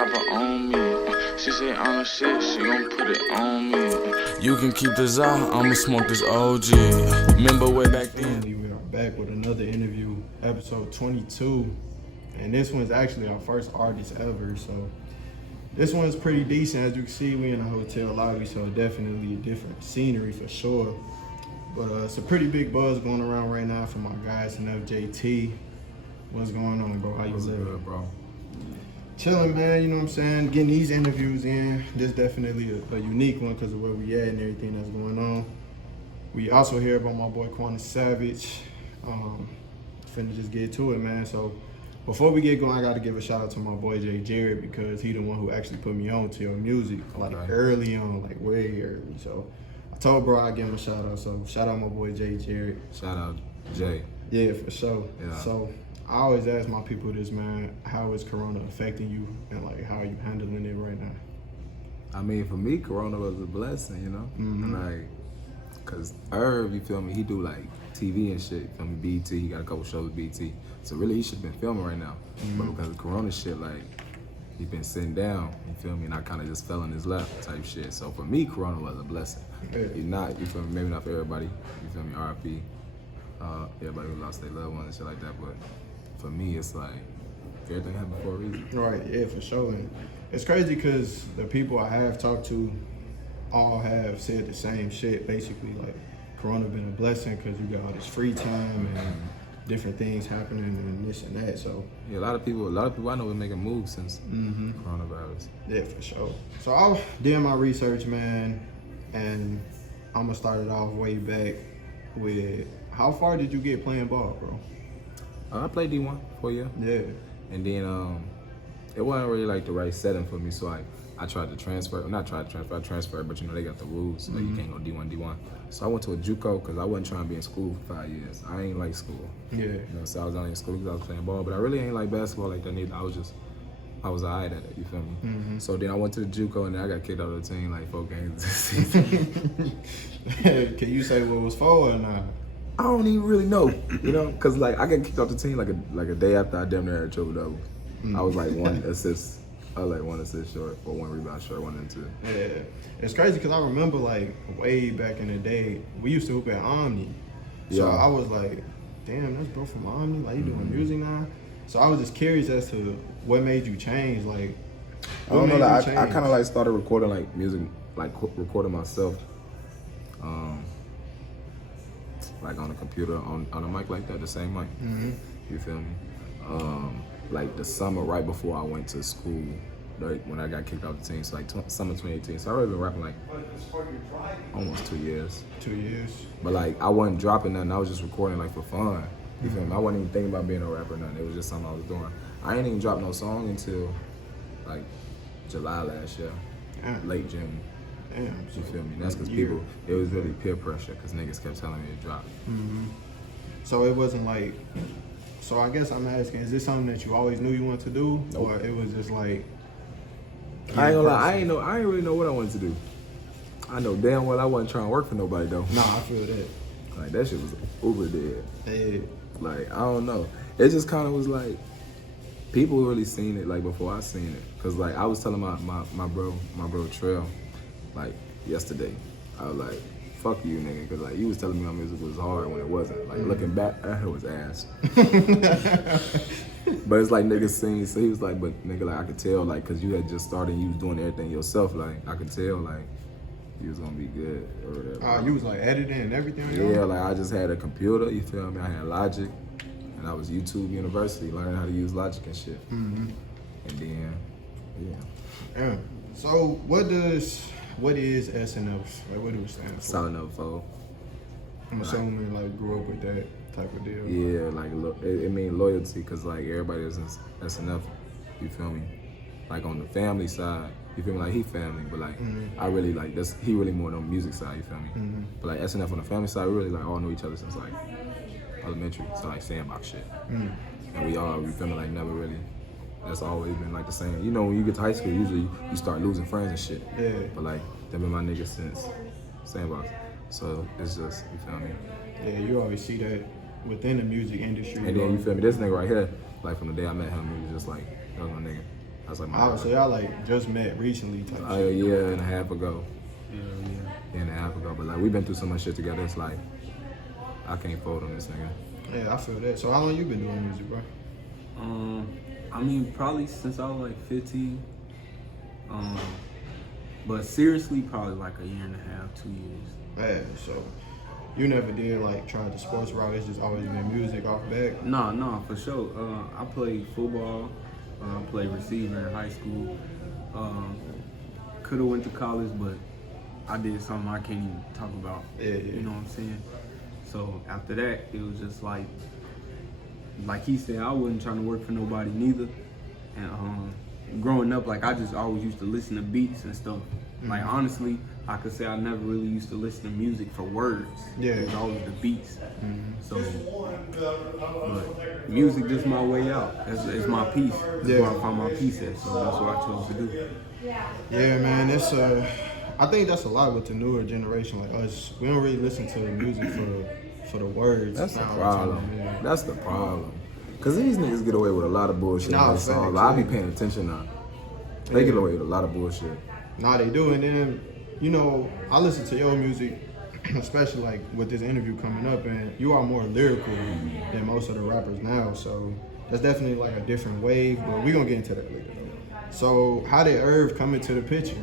chopper on me. She say on her shit, she gon' put it on me. You can keep this out, I'ma smoke this OG. Remember way back then. We are back with another interview, episode 22. And this one's actually our first artist ever, so this one's pretty decent. As you can see, we in a hotel lobby, so definitely different scenery for sure. But it's a pretty big buzz going around right now from my guy SNF.JT. What's going on, bro? How you doing, bro? Chilling, man. You know what I'm saying? Getting these interviews in. This definitely a unique one because of where we at and everything that's going on. We also hear about my boy Quandasavage. Finna just get to it, man. So before we get going, I got to give a shout out to my boy Jay Jared because he the one who actually put me on to your music like early on, like way early. So I told bro I'd give him a shout out. So shout out my boy Jay Jared. Shout out Jay. Yeah, for sure. Yeah. So I always ask my people this, man, how is Corona affecting you and like how are you handling it right now? I mean, for me, Corona was a blessing, you know? Like, cause Irv, you feel me, he do like TV and shit, you feel me, BET, he got a couple shows with BET. So really, he should've been filming right now. But because of Corona shit, like, he been sitting down, you feel me, and I kinda just fell in his lap type shit. So for me, Corona was a blessing. Yeah. You feel me, maybe not for everybody, you feel me, RIP, everybody who lost their loved ones and shit like that, but for me, it's like, everything happened for a reason. Right, yeah, for sure. And it's crazy because the people I have talked to all have said the same shit, basically, like, Corona been a blessing because you got all this free time and different things happening and this and that, so. Yeah, a lot of people I know been making moves since coronavirus. Yeah, for sure. So I did my research, man, and I'm gonna start it off way back with, how far did you get playing ball, bro? I played D1 for a year. Yeah. And then it wasn't really like the right setting for me, so I tried to transfer. Not tried to transfer, I transferred, but you know, they got the rules, like you can't go D1. So I went to a JUCO because I wasn't trying to be in school for 5 years. I ain't like school. Yeah. You know, so I was only in school because I was playing ball, but I really ain't like basketball like that neither. I was alright at it, you feel me? So then I went to the JUCO and then I got kicked out of the team like 4 games this season. Can you say what was for or not? I don't even really know, you know, cause like I got kicked off the team like a day after I damn near had triple double. I was like one assist short, or 1 rebound short, 1 and 2. Yeah, it's crazy because I remember like way back in the day, we used to hoop at Omni. So I was like, damn, that's bro from Omni, like you doing music now? So I was just curious as to what made you change, like, I don't know, like, I kind of like started recording like music, like recording myself. Like on a computer, on a mic like that, the same mic. You feel me? Like the summer right before I went to school, like when I got kicked out the team, so like summer 2018. So I already been rapping like almost 2 years. 2 years. But like I wasn't dropping nothing, I was just recording like for fun. You feel me? I wasn't even thinking about being a rapper or nothing. It was just something I was doing. I ain't even dropped no song until like July last year, late June. Damn, you feel me? That's because people, it was really peer pressure because niggas kept telling me to drop. So it wasn't like, so I guess I'm asking, is this something that you always knew you wanted to do? Nope. Or it was just like, I ain't gonna lie, I ain't really know what I wanted to do. I know damn well I wasn't trying to work for nobody though. Nah, I feel that. Like that shit was uber dead. Hey. Like, I don't know. It just kind of was like, people really seen it like before I seen it. Cause like I was telling my bro Trail, like yesterday, I was like, fuck you, nigga, cause like you was telling me my music was hard when it wasn't. Like looking back, that was ass. But it's like niggas seen, so he was like, but nigga, like I could tell, like, cause you had just started, you was doing everything yourself, like I could tell, like you was gonna be good or whatever. You was like editing and everything? Yeah, like I just had a computer, you feel me? I had Logic, and I was YouTube University, learning how to use Logic and shit. And then, yeah. So what is SNF? Like, what do it stand for? Solid Never Fold. I'm assuming like grew up with that type of deal. Yeah, like it mean loyalty, cause like everybody is in SNF, you feel me? Like on the family side, you feel me? Like he family, but like I really like this. He really more on the music side, you feel me? But like SNF on the family side, we really like all know each other since like elementary, so like sandbox shit. And we feel me? Like never really. That's always been like the same. You know, when you get to high school, usually you start losing friends and shit. Yeah. But like they've been my niggas since sandbox. So it's just, you feel me? Yeah, you always see that within the music industry. And then you feel me? This nigga right here, like from the day I met him, he was just like, that was my nigga. That's like my. Oh, so y'all like just met recently type A shit. year and a half ago. Yeah. Year and a half ago, but like we've been through so much shit together. It's like I can't fold on this nigga. Yeah, I feel that. So how long you been doing music, bro? I mean, probably since I was like 15. But seriously, probably like a year and a half, 2 years. Yeah, so you never did like try the sports route. It's just always been music off back. No, for sure. I played football. I played receiver in high school. Could have went to college, but I did something I can't even talk about. Yeah. You know what I'm saying? So after that, it was just like he said, I wasn't trying to work for nobody neither. And growing up, like I just always used to listen to beats and stuff. Like honestly, I could say I never really used to listen to music for words. Yeah. It was always the beats. So, but music just my way out. It's my peace. That's where I find my peace at. So that's what I chose to do. Yeah, man. It's I think that's a lot with the newer generation like us. We don't really listen to the music for the words. That's the all problem. time, yeah. That's the problem. Cause these niggas get away with a lot of bullshit. Nah, in their songs. facts, I be yeah. paying attention now. They get away with a lot of bullshit. Nah, they do. And then, you know, I listen to your music, especially like with this interview coming up, and you are more lyrical than most of the rappers now. So that's definitely like a different wave, but we're gonna get into that later though. So how did Irv come into the picture?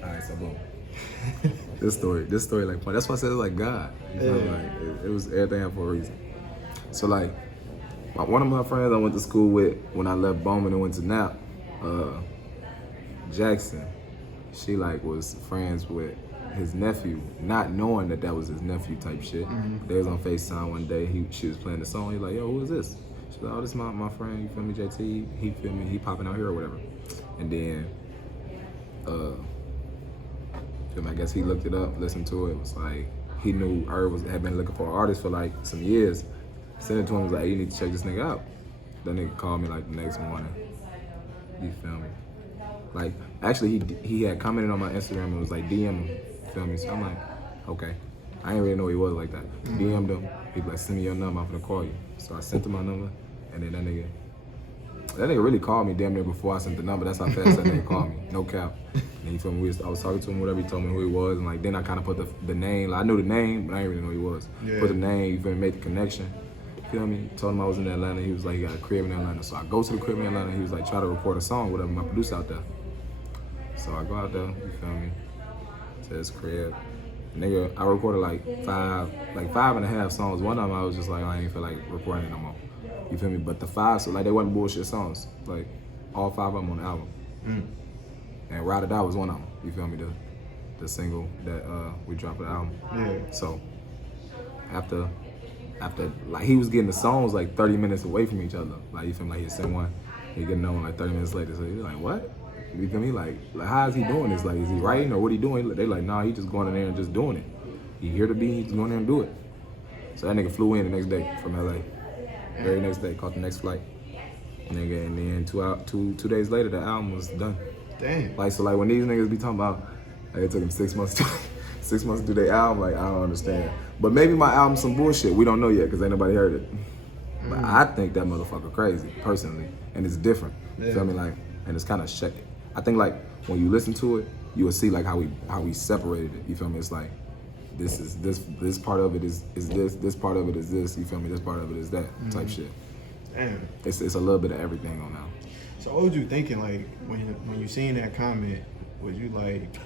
Alright, so boom. This story like that's why I said it's like God. You know, Yeah. like it was everything for a reason. So like one of my friends I went to school with when I left Bowman and went to Nap, Jackson, she like was friends with his nephew, not knowing that was his nephew type shit. They was on FaceTime one day, she was playing the song, he like, yo, who is this? She's like, oh, this is my friend, you feel me, JT, he feel me, he popping out here or whatever. And then, I guess he looked it up, listened to it, was like, he knew Irv had been looking for an artist for like some years. Sent it to him, was like, hey, you need to check this nigga out. That nigga called me like the next morning. You feel me? Like, actually, he had commented on my Instagram and was like, DM him. Feel me? So I'm like, okay. I didn't really know he was like that. DM'd him. He was like, send me your number. I'm gonna call you. So I sent him my number, and then that nigga really called me damn near before I sent the number. That's how fast that nigga called me. No cap. And you feel me? I was talking to him, whatever. He told me who he was, and like then I kind of put the name. Like, I knew the name, but I didn't really know who he was. Yeah. Put the name. You feel me? Made the connection. Feel me? Told him I was in Atlanta. He was like, he got a crib in Atlanta. So I go to the crib in Atlanta. He was like, try to record a song, whatever. My producer out there. So I go out there. You feel me? To his crib. Nigga, I recorded like five and a half songs. One of them I was just like, I ain't feel like recording it no more. You feel me? But the five, so like they wasn't bullshit songs. Like all five of them on the album. And Ride or Die was one of them. You feel me? The single that we dropped the album. Yeah. So after like he was getting the songs like 30 minutes away from each other. Like you feel me? Like he'd send one, he'd get another one like 30 minutes later. So you're like, what? You feel me? Like how is he doing this? Like, is he writing or what he doing? They like, nah, he just going in there and just doing it. He hear the beat, he just going there and do it. So that nigga flew in the next day from LA. Very next day, caught the next flight. Nigga, and then 2 days later, the album was done. Damn. Like, so like when these niggas be talking about, like, it took them 6 months to do their album, like, I don't understand. But maybe my album's some bullshit. We don't know yet, because ain't nobody heard it. But I think that motherfucker crazy, personally. And it's different. Yeah. You feel me? Like, and it's kind of shit. I think, like, when you listen to it, you will see, like, how we separated it. You feel me? It's like, this part of it is this part of it is this, you feel me? This part of it is that type shit. Damn. It's a little bit of everything on now. So what was you thinking, like, when you seen that comment? Was you like...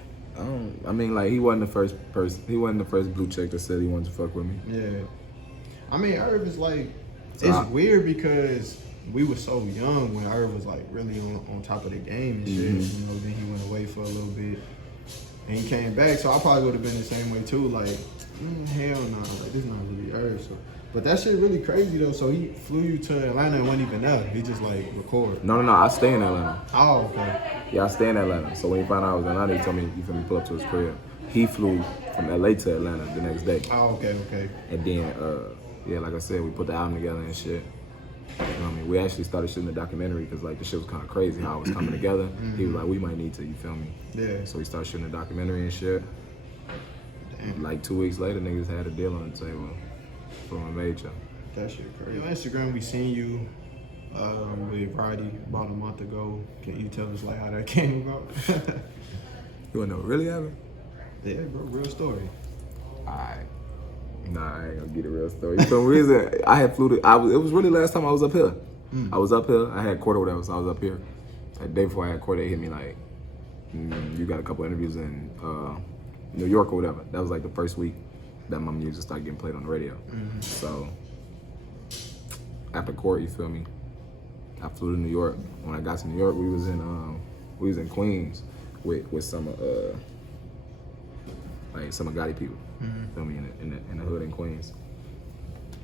I mean, like, he wasn't the first person. He wasn't the first blue check that said he wanted to fuck with me. Yeah. I mean, Irv is like... It's weird because we were so young when Irv was, like, really on top of the game and shit. You know, then he went away for a little bit. And he came back, so I probably would have been the same way, too. Like, hell no. Like, this not really Irv, so... But that shit really crazy though. So he flew you to Atlanta and wasn't even there. He just like recorded. No, I stay in Atlanta. Oh, okay. Yeah, I stay in Atlanta. So when he found out I was in Atlanta, he told me, you feel me, pull up to his crib. He flew from LA to Atlanta the next day. Oh, okay. And then, yeah, like I said, we put the album together and shit. You know what I mean? We actually started shooting the documentary because like the shit was kind of crazy how it was coming together. He was like, we might need to, you feel me? Yeah. So we started shooting the documentary and shit. Damn. Like 2 weeks later, niggas had a deal on the table from a major. That shit crazy. On Instagram, we seen you with Roddy about a month ago. Can you tell us like how that came about? You wanna know what really happened? Yeah, bro, real story. Alright. Nah, I ain't gonna get a real story. So reason I had flew to, it was really last time I was up here. I was up here, I had court or whatever, so I was up here. The day before I had court, they hit me like, you got a couple interviews in New York or whatever. That was like the first week that my music started getting played on the radio. So after court, you feel me? I flew to New York. When I got to New York, we was in Queens with some some Gotti people. Feel me, in the hood in Queens.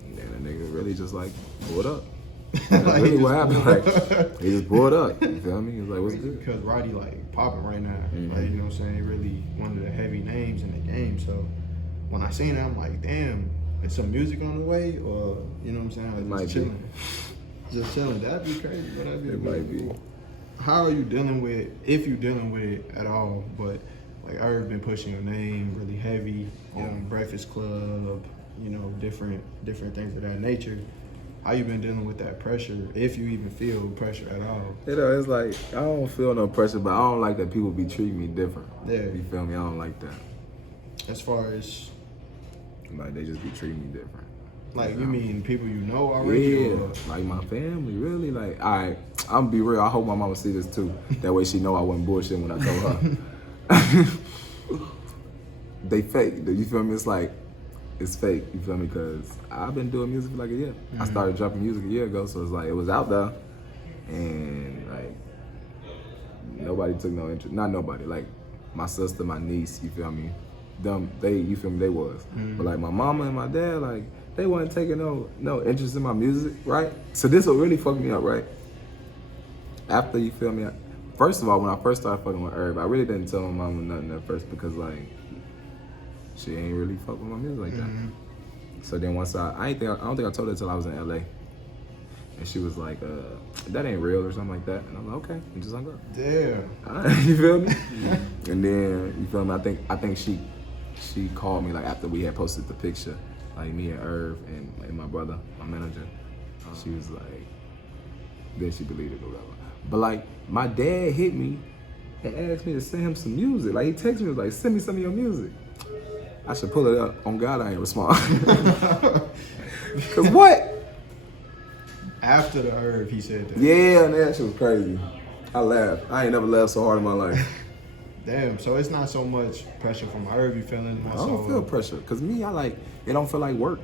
And then the nigga really just like pulled up. That's Like, really what happened. Like he just pulled up. You feel me? He was like, "What's good?" Because Roddy like popping right now. Like, you know what I'm saying? Really one of the heavy names in the game. So when I seen that, I'm like, damn, is some music on the way? Or, you know what I'm saying? Like, just chilling. Just chilling. That'd be crazy. But that'd be It might be. How are you dealing with, if you dealing with it at all, but like Irv been pushing your name really heavy on Breakfast Club, you know, different things of that nature. How you been dealing with that pressure, if you even feel pressure at all? You know, it's like, I don't feel no pressure, but I don't like that people be treating me different. Yeah. You feel me? I don't like that. As far as, Like, they just be treating me different. like, you mean people you know already? Yeah, Or? like my family, really. Like, alright, I'm gonna be real. I hope my mama see this too. That way she know I wasn't bullshitting when I told her. They fake. You feel me? It's like, it's fake. You feel me? Because I've been doing music for like a year. I started dropping music a year ago, so it's like, it was out there. And like, nobody took no interest. Not nobody. Like, my sister, my niece, you feel me? You feel me? They was. But like my mama and my dad, like, they wasn't taking no interest in my music, right? So this will really fuck me up, right? After, you feel me? First of all, when I first started fucking with Irv, I really didn't tell my mama nothing at first because like, she ain't really fuck with my music like that. So then once I don't think I told her until I was in LA. And she was like, that ain't real or something like that. And I'm like, okay, and just hung up. Damn. You feel me? And then, you feel me? I think she called me like after we had posted the picture, like me and Irv and my brother, my manager. She was like, then she believed it or whatever. But like, my dad hit me and asked me to send him some music. Like, he texted me, like, send me some of your music. I should pull it up. On God, I ain't respond. Cause what? After the Irv, he said that. Yeah, man, that shit was crazy. I laughed. I ain't never laughed so hard in my life. Damn, so it's not so much pressure from Irv, you feeling? I don't feel pressure. Cause me, it don't feel like work.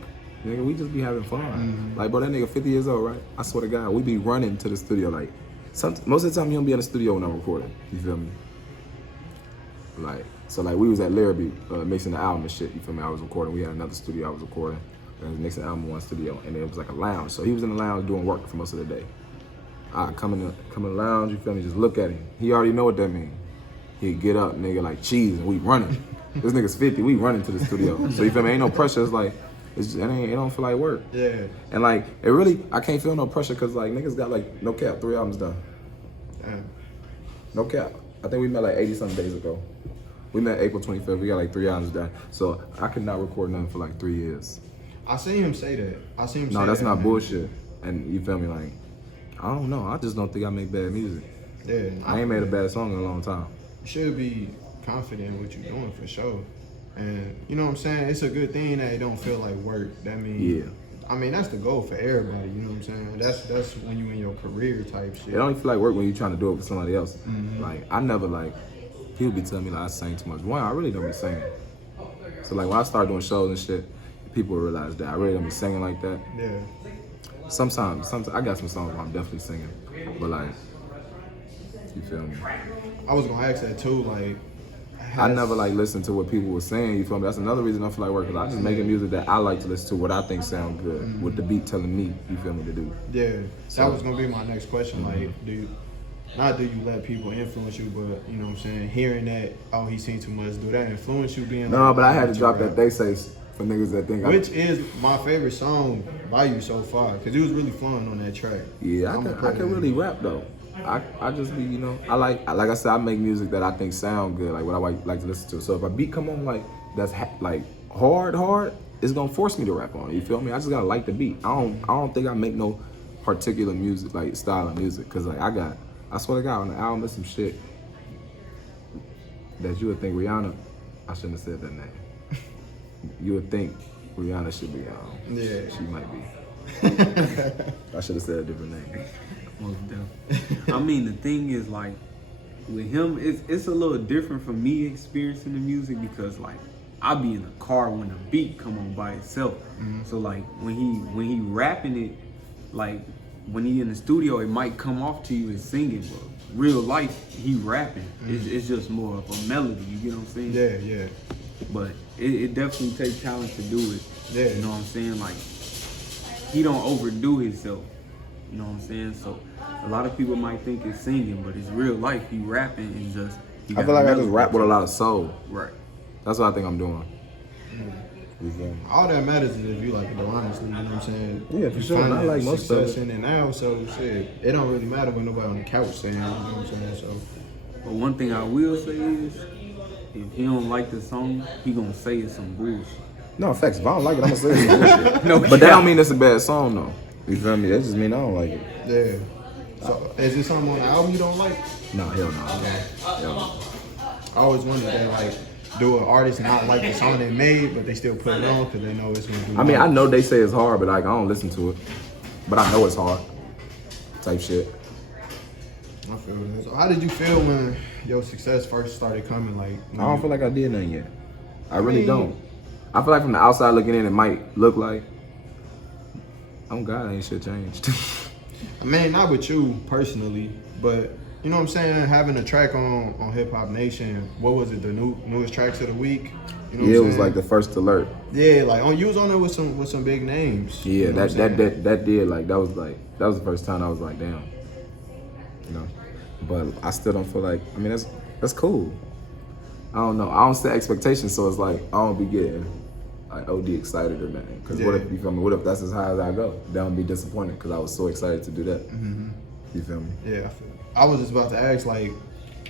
Nigga, we just be having fun. Like, bro, that nigga 50 years old, right? I swear to God, we be running to the studio. Like, most of the time, he don't be in the studio when I'm recording. You feel me? Like, so like, we was at Larrabee mixing the album and shit. You feel me? I was recording. We had another studio I was recording. And I was mixing the album in one studio, and it was like a lounge. So he was in the lounge doing work for most of the day. I come in the lounge, you feel me? Just look at him. He already know what that mean. He'd get up, nigga, like cheese, and we running. This nigga's 50, we running to the studio. So you feel me? Ain't no pressure. It's like, it don't feel like work. Yeah. And like, it really, I can't feel no pressure because like niggas got like, no cap, 3 albums done. Damn. No cap. I think we met like 80-something days ago. We met April 25th, we got like 3 albums done. So I could not record nothing for like 3 years. I seen him say that. No, that's not bullshit. And you feel me? Like, I don't know. I just don't think I make bad music. Yeah. I ain't made a bad song in a long time. You should be confident in what you're doing for sure. And you know what I'm saying? It's a good thing that it don't feel like work. That means, Yeah. I mean, that's the goal for everybody, you know what I'm saying? That's when you in your career type shit. It don't feel like work when you're trying to do it for somebody else. Like, I never like, people be telling me like I sing too much. One, I really don't be singing. So like when I start doing shows and shit, people realize that I really don't be singing like that. Yeah. Sometimes I got some songs where I'm definitely singing. But like, you feel me? I was gonna ask that too, like, I never like listened to what people were saying, you feel me? That's another reason I feel like working. I just making music that I like to listen to, what I think sound good, with the beat telling me, you feel me, to do. Yeah, So- that was gonna be my next question. Like, do you let people influence you, but you know what I'm saying, hearing that, oh, he seen too much, do that influence you being No, like, but I had to you drop rap? that They Say for niggas that think Which is my favorite song by you so far, because you was really flowing on that track. Yeah, I can really rap though. I just be, you know, I like I said, I make music that I think sound good, like what I like to listen to. So if a beat come on like that's like hard, it's gonna force me to rap on it. You feel me? I just gotta like the beat. I don't think I make no particular music, like style of music, cause like I swear to God, on the album there's some shit that you would think Rihanna, I shouldn't have said that name. You would think Rihanna should be on. Yeah. She might be. I should have said a different name. Most definitely. I mean, the thing is, like, with him, it's a little different from me experiencing the music because, like, I be in the car when the beat come on by itself. So, like, when he rapping it, like, when he in the studio, it might come off to you as singing, but real life, he rapping. It's just more of a melody, you get what I'm saying? Yeah, yeah. But it definitely takes talent to do it. Yeah. You know what I'm saying? Like, he don't overdo himself. You know what I'm saying? So a lot of people might think it's singing, but it's real life. He rapping is just. I feel like I just rap with a lot of soul. Right. That's what I think I'm doing. All that matters is if you like it, though, honestly. You know what I'm saying? Yeah, for sure. I like most of it. in it now, so shit, it don't really matter when nobody on the couch saying, you know what I'm saying? So. But one thing I will say is, if he don't like the song, he gonna say it's some bullshit. No, facts. If I don't like it, I'm gonna say it's bullshit. No, but that don't mean it's a bad song, though. You feel me? That just mean I don't like it. Yeah. So, is there something on the album you don't like? No, hell no. Hell no. I always wondered that, like, do an artist not like the song they made, but they still put it on because they know it's gonna do. I mean, I know they say it's hard, but like I don't listen to it. But I know it's hard. Type shit. I feel that. So, how did you feel when your success first started coming? Like, I don't feel like I did nothing yet. I really don't. I feel like from the outside looking in, it might look like, oh God, ain't shit changed. I mean, not with you personally, but you know what I'm saying? Having a track on Hip Hop Nation, what was it? The newest tracks of the week. You know Yeah, it was like the first alert. Yeah, like you was on there with some big names. Yeah, you know that did like that was the first time I was like, damn. You know, but I still don't feel like. I mean, that's cool. I don't know. I don't set expectations, so it's like I don't be getting like OD excited or nothing. Because what if you feel me? What if that's as high as I go? Then I'll be disappointed because I was so excited to do that. You feel me? Yeah, I feel it. I was just about to ask, like,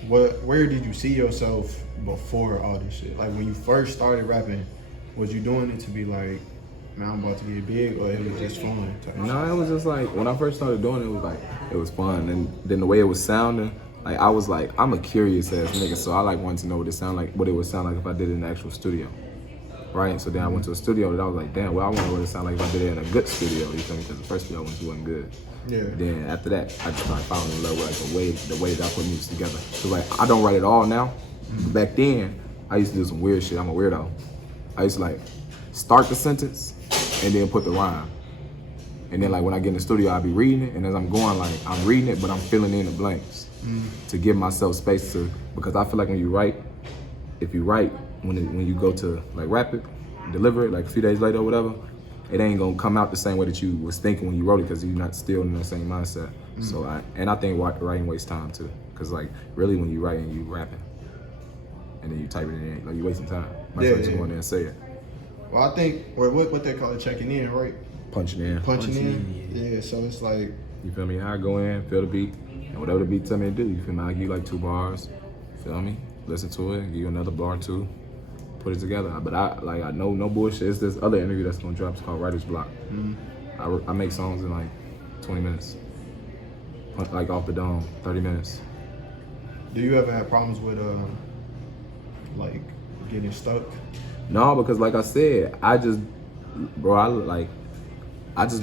where did you see yourself before all this shit? Like, when you first started rapping, was you doing it to be like, man, I'm about to get big, or it was just fun? No, it was just like, when I first started doing it, it was like, it was fun. And then the way it was sounding, like, I was like, I'm a curious ass nigga, so I like wanted to know what it would sound like if I did it in the actual studio. Right? So then I went to a studio that I was like, damn, well, I wonder what it sound like if I did it in a good studio, you feel me? Because the first studio I went to wasn't good. Yeah. Then after that, I just started falling in love with like the way that I put music together. So like, I don't write it all now. But back then, I used to do some weird shit. I'm a weirdo. I used to like start the sentence and then put the rhyme. And then like when I get in the studio, I'll be reading it, and as I'm going, like I'm reading it, but I'm filling in the blanks to give myself space to, because I feel like when you write, if you write when you go to like rap it, deliver it like a few days later or whatever, it ain't gonna come out the same way that you was thinking when you wrote it, because you're not still in the same mindset. So I think writing wastes time too, because like really when you writing, you rapping, and then you type it in, like you wasting time. Might as well just go in there and say it. Well, I think, or what they call it, checking in, right? Punching in. Yeah, so it's like, you feel me? I go in, feel the beat, and whatever the beat tell me to do, you feel me? I give you like 2 bars, feel me? Listen to it, give you another bar or 2, put it together. But I know no bullshit. It's this other interview that's gonna drop. It's called Writer's Block. I make songs in like 20 minutes, like off the dome, 30 minutes. do you ever have problems with like getting stuck? No, because like I said, I just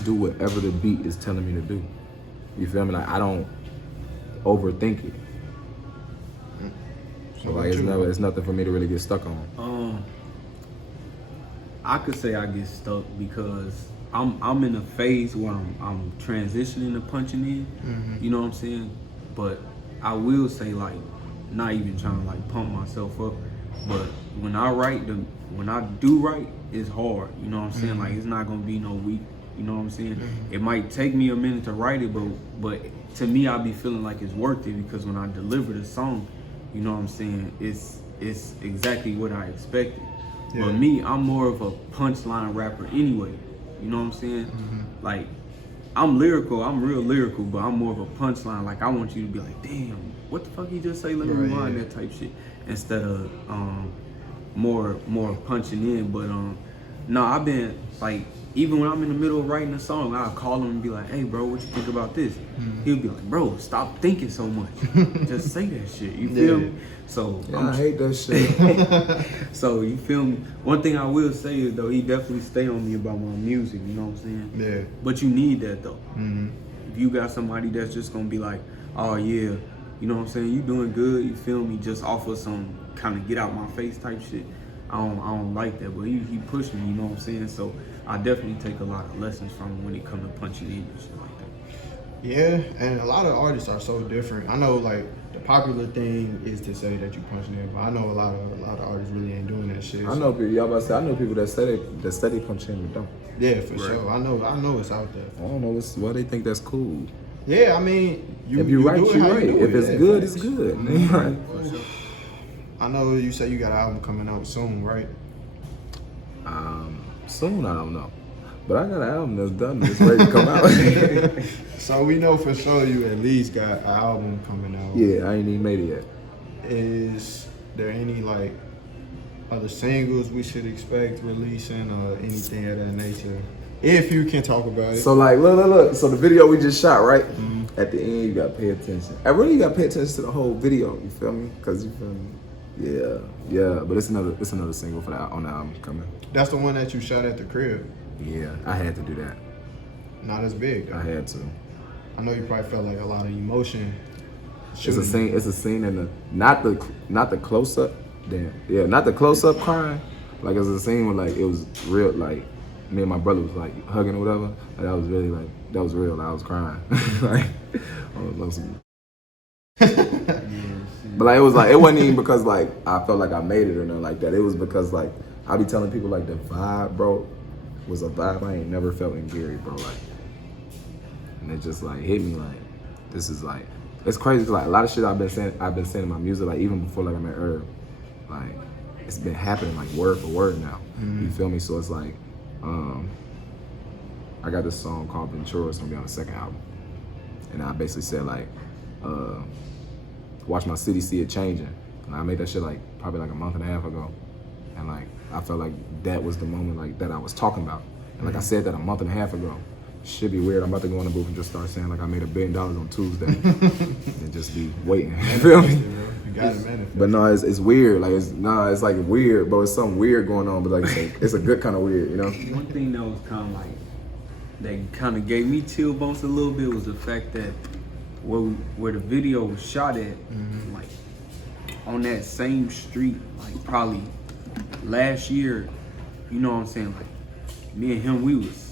do whatever the beat is telling me to do. You feel me? Like I don't overthink it. So like it's nothing for me to really get stuck on. I could say I get stuck because I'm in a phase where I'm transitioning to punching in. You know what I'm saying? But I will say, like, not even trying to like pump myself up, but when I do write, it's hard. You know what I'm saying? Like it's not gonna be no week. You know what I'm saying? It might take me a minute to write it, but to me, I'll be feeling like it's worth it, because when I deliver the song, you know what I'm saying, it's exactly what I expected. Yeah. But me, I'm more of a punchline rapper anyway. You know what I'm saying? Like, I'm lyrical, I'm real lyrical, but I'm more of a punchline. Like, I want you to be like, damn, what the fuck you just say? Let me rewind that type shit. Instead of more punching in. But no, I've been like, even when I'm in the middle of writing a song, I'll call him and be like, hey, bro, what you think about this? He'll be like, bro, stop thinking so much. Just say that shit. You feel me? So I hate that shit. So you feel me? One thing I will say is though, he definitely stay on me about my music. You know what I'm saying? Yeah. But you need that though. If you got somebody that's just gonna be like, oh yeah, you know what I'm saying? You doing good. You feel me? Just off of some kind of get out my face type shit. I don't like that. But he pushed me. You know what I'm saying? So I definitely take a lot of lessons from him when it comes to punching in and shit like that. Yeah, and a lot of artists are so different. I know like the popular thing is to say that you punching in, but I know a lot of artists really ain't doing that shit. I know people. Y'all about to say I know people that steady punch in but don't. Yeah, for sure. I know it's out there. I don't know why they think that's cool. Yeah, I mean, if you right, you right. If it's good, it's good. I know you say you got an album coming out soon, right? Soon, I don't know. But I got an album that's done. It's ready to come out. So we know for sure you at least got an album coming out. Yeah, I ain't even made it yet. Is there any like other singles we should expect releasing or anything of that nature? If you can talk about it. So like, look. So the video we just shot, right? At the end, you gotta pay attention. I really gotta pay attention to the whole video. You feel me? Cause you feel me? Yeah. But it's another single for that on the album coming. That's the one that you shot at the crib. Yeah, I had to do that. Not as big, though. I had to. I know you probably felt like a lot of emotion. It's a scene in the not the close up. Damn. Yeah, not the close up crying. Like it's a scene where like it was real. Like me and my brother was like hugging or whatever. Like, that was really like that was real. Like, I was crying. Like I was But like it wasn't even because like I felt like I made it or nothing like that. It was because like I be telling people like the vibe, bro, was a vibe I ain't never felt in Gary, bro. Like, and it just like hit me like this is like it's crazy. Cause like a lot of shit I've been saying in my music, like even before like I met Irv, like it's been happening like word for word now. You feel me? So it's like I got this song called Ventura. It's gonna be on the second album, and I basically said like watch my city see it changing. And I made that shit like probably like a month and a half ago, and like I felt like that was the moment like that I was talking about. And like I said that a month and a half ago. Should be weird. I'm about to go in the booth and just start saying like I made $1 billion on Tuesday, and just be waiting. You feel me? You got it, man. But no, it's weird. Like it's like weird, but it's something weird going on. But like it's a good kind of weird, you know. One thing that was kind of like that kind of gave me chill bumps a little bit was the fact that where the video was shot at, like on that same street, like probably last year. You know what I'm saying? Like me and him, we was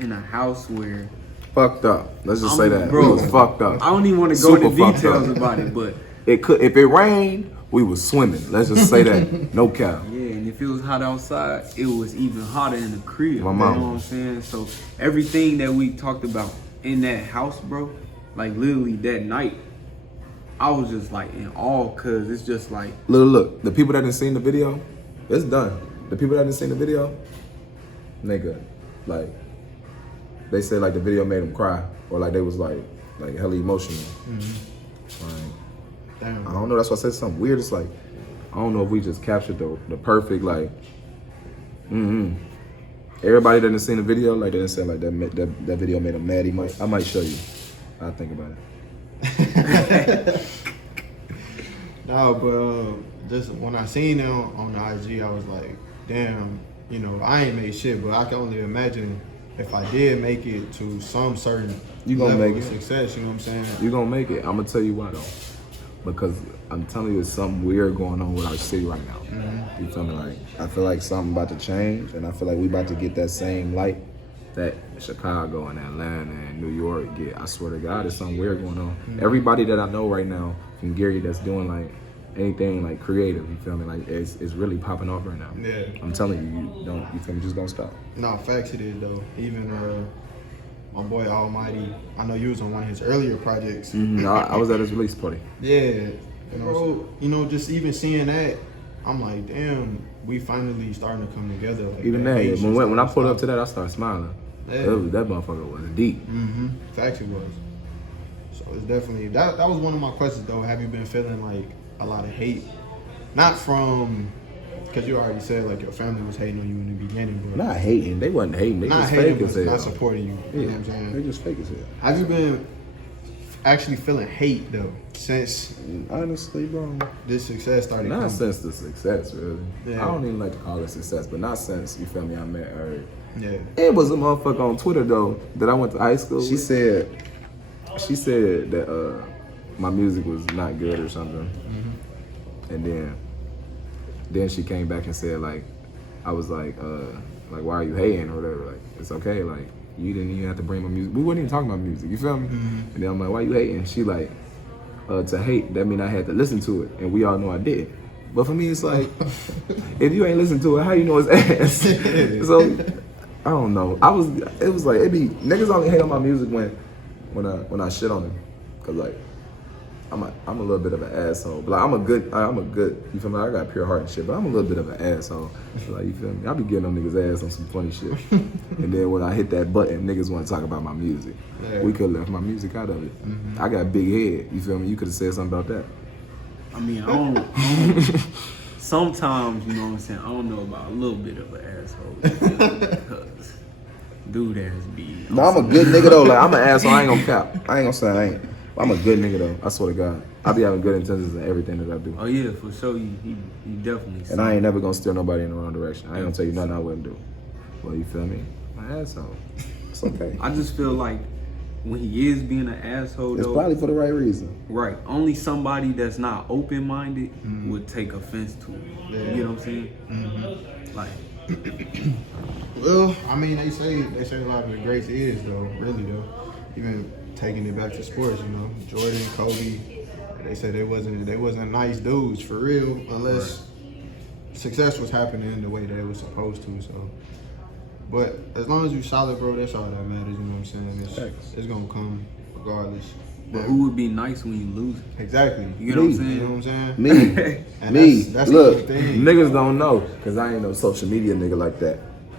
in a house where fucked up. Let's just say that. Bro, it was fucked up. I don't even want to go into details about it, but it could. If it rained, we was swimming. Let's just say that. No cap. Yeah, and if it was hot outside, it was even hotter in the crib. My mama. You know what I'm saying? So everything that we talked about in that house, bro, like literally that night, I was just like in awe, cause it's just like Look. The people that didn't seen the video, it's done. The people that didn't seen the video, nigga, like. They said like the video made them cry, or like they was like hella emotional. Like, Damn. I don't know. That's why I said something weird. It's like I don't know if we just captured the perfect like. Everybody that didn't seen the video, like they didn't say like that video made them mad. I might show you. I'll think about it. No, but just when I seen it on the IG, I was like, damn. You know, I ain't made shit, but I can only imagine. If I did make it to some certain level of success, you know what I'm saying? You gonna make it. I'm gonna tell you why though. Because I'm telling you, there's something weird going on with our city right now. You feel me? Like I feel like something about to change, and I feel like we about to get that same light that Chicago and Atlanta and New York get. I swear to God, there's something weird going on. Everybody that I know right now from Gary that's doing like anything like creative, you feel me? Like it's really popping off right now. Yeah. I'm telling you, you feel me? Just don't stop. No, facts it is though. Even my boy Almighty, I know you was on one of his earlier projects. I was at his release party. Yeah. Bro, you know, just even seeing that, I'm like, damn, we finally starting to come together. Like even that, when I pulled up to that, I started smiling. Yeah. That motherfucker was deep. Facts it was. So it's definitely that was one of my questions though. Have you been feeling like a lot of hate? Not from because you already said like your family was hating on you in the beginning, but Not hating. They wasn't hating. They not just hating, fake as but hell. not supporting you. Yeah, You know what I'm saying? they just fake as hell. Have you been actually feeling hate though since Honestly, bro. this success started? Not coming? since the success, really. Yeah. I don't even like to call it success, but not since, you feel me, I met her. Yeah. It was a motherfucker on Twitter, though, that I went to high school with. She said that my music was not good or something. Mm-hmm. And then she came back and said, like, I was like, why are you hating or whatever? Like, it's okay, like, you didn't even have to bring my music. We weren't even talking about music, you feel me? Mm-hmm. And then I'm like, why you hating? She like, to hate, that mean I had to listen to it. And we all know I did. But for me, it's like, if you ain't listen to it, how you know it's ass? So, I don't know. It was like, niggas only hate on my music when I shit on them. Cause like, I'm a little bit of an asshole. But like, I'm a good, you feel me? I got pure heart and shit, but I'm a little bit of an asshole. So like, you feel me? I be getting on niggas' ass on some funny shit. And then when I hit that button, niggas want to talk about my music. Yeah. We could have left my music out of it. Mm-hmm. I got a big head, you feel me? You could have said something about that. I mean, I don't sometimes, you know what I'm saying, I don't know about a little bit of an asshole. Because dude ass be. No, I'm a good nigga though. Like, I'm an asshole. I ain't gonna cap. I ain't gonna say I ain't. I'm a good nigga though. I swear to God. I be having good intentions in everything that I do. Oh yeah, for sure. You definitely. And I ain't never gonna steer nobody in the wrong direction. I ain't gonna tell you nothing I wouldn't do. Well, you feel me? My asshole. It's okay. I just feel like when he is being an asshole, it's though, probably for the right reason. Right. Only somebody that's not open-minded would take offense to it. Yeah. You know what I'm saying? Mm-hmm. Like. Well, I mean, they say a lot of the greats is though, really though. Even taking it back to sports, you know, Jordan, Kobe, they say they wasn't nice dudes for real, unless success was happening the way that it was supposed to. So, but as long as you solid, bro, that's all that matters. You know what I'm saying? It's gonna come regardless. But who would be nice when you lose? Exactly. You know what I'm saying? You know what I'm saying? Me. And Me. That's Look, the thing. niggas don't know, cause I ain't no social media nigga like that.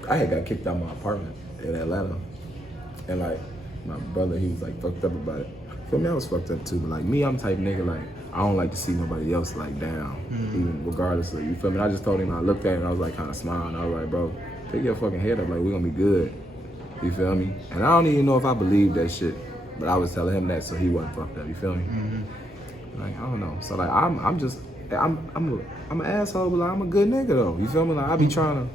I had got kicked out of my apartment in Atlanta, and like my brother, he was like fucked up about it. For me, I was fucked up too. But like me, I'm type nigga like I don't like to see nobody else like down, even regardless of, you feel me. I just told him, I looked at him, and I was like kind of smiling. I was like, bro, pick your fucking head up, like we gonna be good. You feel me? And I don't even know if I believe that shit, but I was telling him that so he wasn't fucked up. You feel me? Like I don't know. So like I'm an asshole, but like, I'm a good nigga though. You feel me? Like I be trying to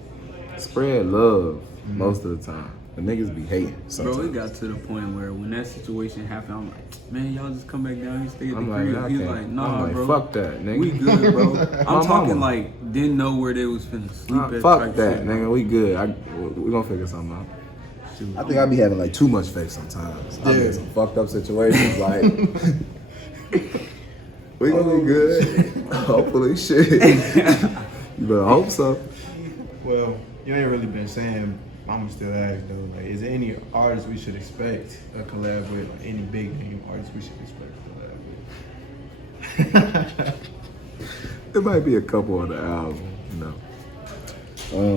spread love most of the time. The niggas be hating sometimes. Bro, it got to the point where when that situation happened, I'm like, man, y'all just come back down here, stay at the I'm crib. like, He's like, nah, I'm like, bro. fuck that, nigga. We good, bro. I'm talking mama. like, didn't know where they was finna sleep at. Fuck that, nigga. We good. We gonna figure something out. I think I be having like too much faith sometimes. I be in some fucked up situations, like we gonna be good. Hopefully, shit. You better hope so. Well, you ain't really been saying. I'ma still ask though, like, is there any artists we should expect a collab with? Like, any big name artists we should expect a collab with? There might be a couple on the album, you know.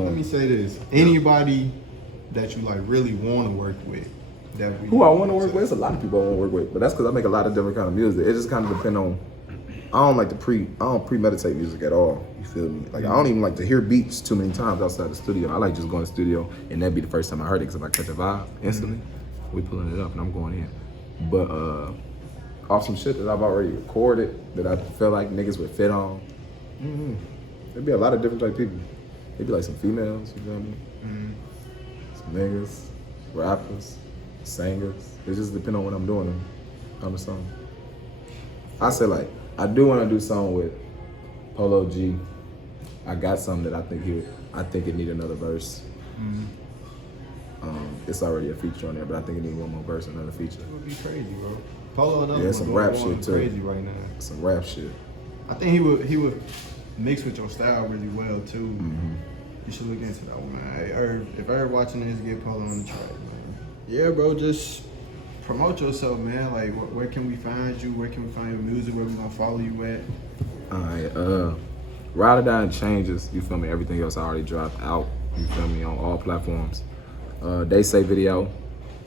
Let me say this: anybody that you like really want to work with, who I want to work with? There's a lot of people I want to work with, but that's because I make a lot of different kind of music. It just kind of depends on. I don't premeditate music at all. You feel me? Like I don't even like to hear beats too many times outside the studio. I like just going to the studio and that'd be the first time I heard it, because if I catch a vibe instantly, we pulling it up and I'm going in. But off some shit that I've already recorded that I feel like niggas would fit on. There'd be a lot of different type of people. It'd be like some females, you feel me? Some niggas, rappers, singers. It just depends on what I'm doing on the song. I say like, I do want to do something with Polo G. I got something that I think it need another verse. It's already a feature on there, but I think it need one more verse, another feature. It would be crazy, bro. Polo, another some rap shit too. Crazy right now. Some rap shit. I think he would mix with your style really well too. You should look into that one, man. Hey, Irv, if Irv watching this, get Polo on the track, man. Yeah, bro, just promote yourself, man. Like, where can we find you? Where can we find your music? Where we gonna follow you at? Alright, Ride or Die Changes, you feel me? Everything else I already dropped out, you feel me, on all platforms. They Say video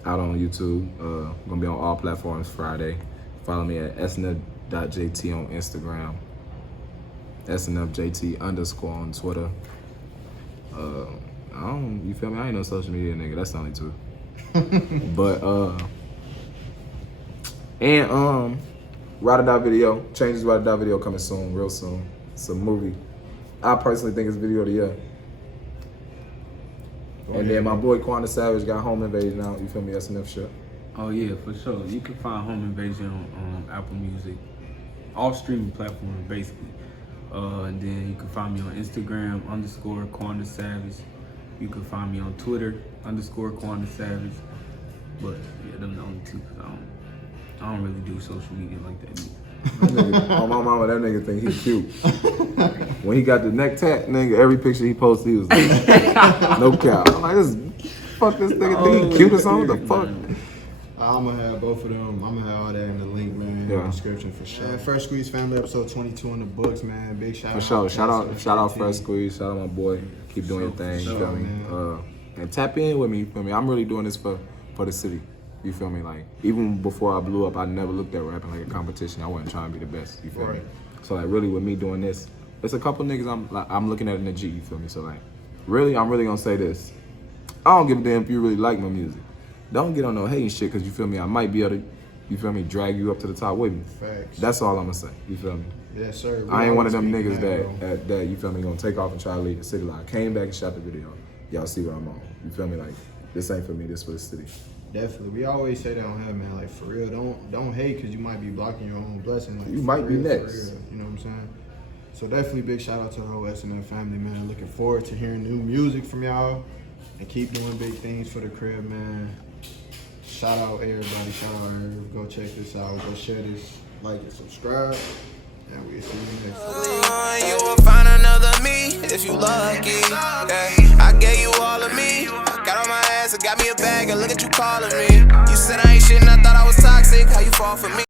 out on YouTube. Gonna be on all platforms Friday. Follow me at SNF.JT on Instagram. SNF.JT _ on Twitter. You feel me? I ain't no social media nigga. That's the only two. But Ride or Die video, Changes Ride or Die video coming soon, real soon. It's a movie. I personally think it's video of the year. And then my boy Quandasavage got Home Invasion out. You feel me? SNF shit. Oh yeah, for sure. You can find Home Invasion on Apple Music, all streaming platforms basically. And then you can find me on Instagram _Quandasavage. You can find me on Twitter _Quandasavage. But yeah, them the only two. I don't really do social media like that either. Oh my mama, that nigga think he cute. When he got the neck tat, nigga, every picture he posted, he was like, no cap. I'm like, fuck this nigga, think he cute or something? What the fuck? I'm gonna have both of them. I'm gonna have all that in the link, man, in the description for sure. Fresh Squeezed Family episode 22 in the books, man. Big shout out. For sure. Shout out Fresh Squeezed. Shout out my boy. Keep doing your thing. You feel me? And tap in with me. You feel me? I'm really doing this for the city. You feel me? Like, even before I blew up, I never looked at rapping like a competition. I wasn't trying to be the best. You feel me? So like, really, with me doing this, there's a couple niggas I'm looking at in the G. You feel me? So like, really, I'm really gonna say this. I don't give a damn if you really like my music. Don't get on no hating shit, cause you feel me? I might be able to, you feel me, drag you up to the top with me. Facts. That's all I'm gonna say. You feel me? Yes, sir. I ain't one of them niggas that you feel me, gonna take off and try to leave the city. Like, I came back and shot the video. Y'all see what I'm on. You feel me? Like, this ain't for me. This for the city. Definitely. We always say that on here, man. Like, for real, don't hate, cause you might be blocking your own blessing. Like, you might be next. For real, you know what I'm saying? So definitely big shout out to the whole SNF family, man. Looking forward to hearing new music from y'all and keep doing big things for the crib, man. Shout out everybody. Shout out Irv. Go check this out. Go share this, like and subscribe. And we'll see you next time. You will find another me if you lucky. Yeah, I gave you all of me. I got on my ass and got me a bag and look at you calling me. You said I ain't shit and I thought I was toxic. How you fall for me?